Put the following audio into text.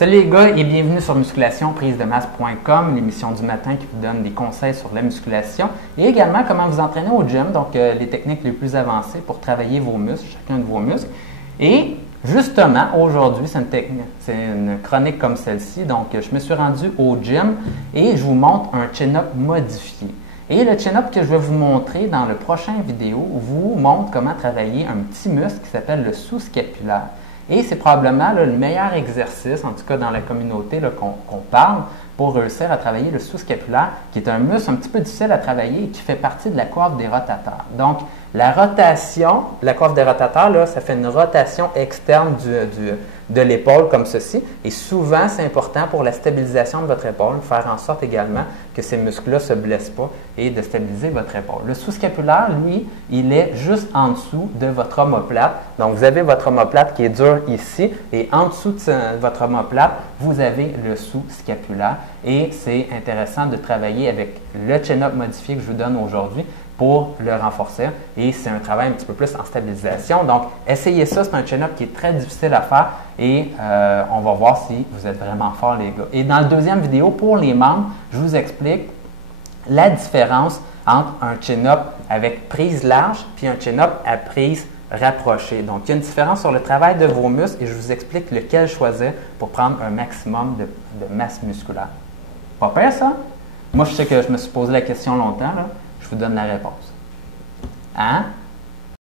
Salut les gars et bienvenue sur musculationprisedemasse.com, l'émission du matin qui vous donne des conseils sur la musculation et également comment vous entraîner au gym, donc les techniques les plus avancées pour travailler vos muscles, chacun de vos muscles. Et justement, aujourd'hui, c'est une chronique comme celle-ci, donc je me suis rendu au gym et je vous montre un chin-up modifié. Et le chin-up que je vais vous montrer dans le prochain vidéo vous montre comment travailler un petit muscle qui s'appelle le sous-scapulaire. Et c'est probablement le meilleur exercice, en tout cas dans la communauté qu'on parle, pour réussir à travailler le sous-scapulaire, qui est un muscle un petit peu difficile à travailler et qui fait partie de la coiffe des rotateurs. Donc, la rotation, la coiffe des rotateurs, là, ça fait une rotation externe de l'épaule comme ceci. Et souvent, c'est important pour la stabilisation de votre épaule, faire en sorte également que ces muscles-là ne se blessent pas et de stabiliser votre épaule. Le sous-scapulaire, lui, il est juste en dessous de votre omoplate. Donc, vous avez votre omoplate qui est dure ici et en dessous de votre omoplate, vous avez le sous-scapulaire. Et c'est intéressant de travailler avec le chin-up modifié que je vous donne aujourd'hui pour le renforcer. Et c'est un travail un petit peu plus en stabilisation. Donc, essayez ça. C'est un chin-up qui est très difficile à faire et on va voir si vous êtes vraiment fort, les gars. Et dans la deuxième vidéo, pour les membres, je vous explique la différence entre un chin-up avec prise large puis un chin-up à prise rapprochée. Donc, il y a une différence sur le travail de vos muscles et je vous explique lequel choisir pour prendre un maximum de masse musculaire. Pas pire, ça? Moi, je sais que je me suis posé la question longtemps, là. Je vous donne la réponse. Hein?